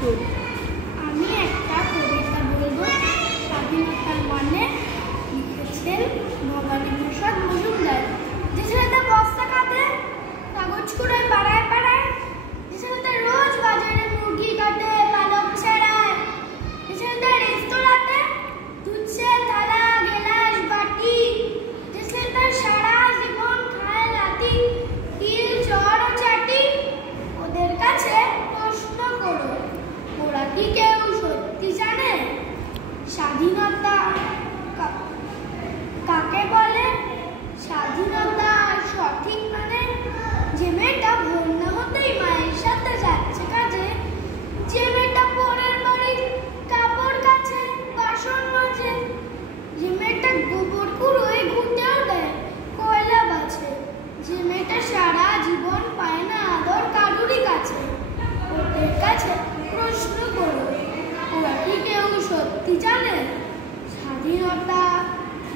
চোখ। আমি একটা কবিতা বলবো। স্বাধীনতার মানে লিখেছেন ভবানী প্রসাদ মজুমদার। যে ছেলেটা বস্তা কাঁধে কাগজ কুড়ায় পাড়ায় পাড়ায়, যে ছেলেটা রোজ বাজারে মুরগি কাটে পালক ছাড়ায়, যে ছেলেটা রেস্তোরাঁতে ধুচ্ছে থালা গেলাস বাটি, যে ছেলেটা সারা জীবন খায় লাঠি তিল চড় ও চাটি, ওদের কাছে প্রশ্ন করো, ওরা কি কেউ সত্যি জানে স্বাধীনতা কাকে বলে? স্বাধীনতা সঠিক মানে যে মেয়েটা ভোর না হতেই মায়ের সাথে যাচ্ছে কাজে, যে মেয়েটা পরের বাড়ির কাপড় কাচে বাসন মাজে, যে মেয়েটা গোবর কুড়োয় ঘুঁটেও দেয় কয়লা বাছে, যে মেয়েটা সারা জীবন পায় না আদর কারুরই কাছে, ওদের কাছে প্রশ্ন করো, ওরা কি কেউ সত্যি জানে স্বাধীনতা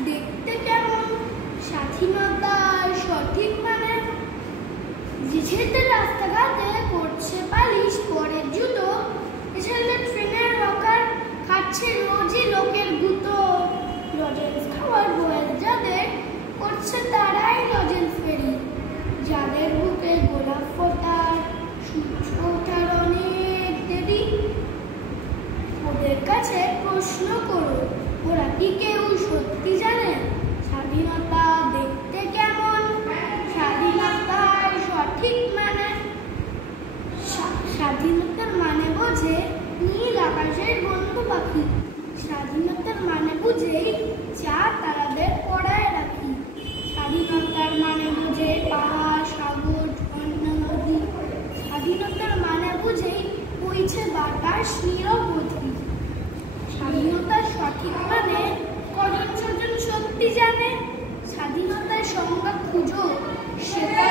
দেখতে কেমন? স্বাধীনতা সঠিক মানে যে ছেলেটা রাস্তাঘাটে করছে পালিশ পরের জুতো, যে ছেলেটা ট্রেনের রকার খাচ্ছে রোজই লোকের গুঁতো, লজেন্স খাওয়ার বয়স যাদের করছে তারাই লজেন্স ফেরি, যাদের বুকে গোলাপ ফোটার সূর্য ওঠার অনেক দেরি, ওদের কাছে প্রশ্ন করো, ওরা কি কেউ সত্যি জানে স্বাধীনতা দেখতে কেমন? স্বাধীনতার সঠিক মানে স্বাধীনতার মানে বোঝে নীল আকাশের বন্ধু পাখি, স্বাধীনতার মানে বুঝেই চা তারাদের পড়ায় রাখি, স্বাধীনতার মানে বুঝে পাহাড় সাগর ঝর্ণা নদী, স্বাধীনতার মানে বুঝেই বইছে বাতাস নিরবধি। স্বাধীনতার সঠিক মানে কজন সজন সত্যি জানে? স্বাধীনতার সংজ্ঞা খুঁজো, সেটা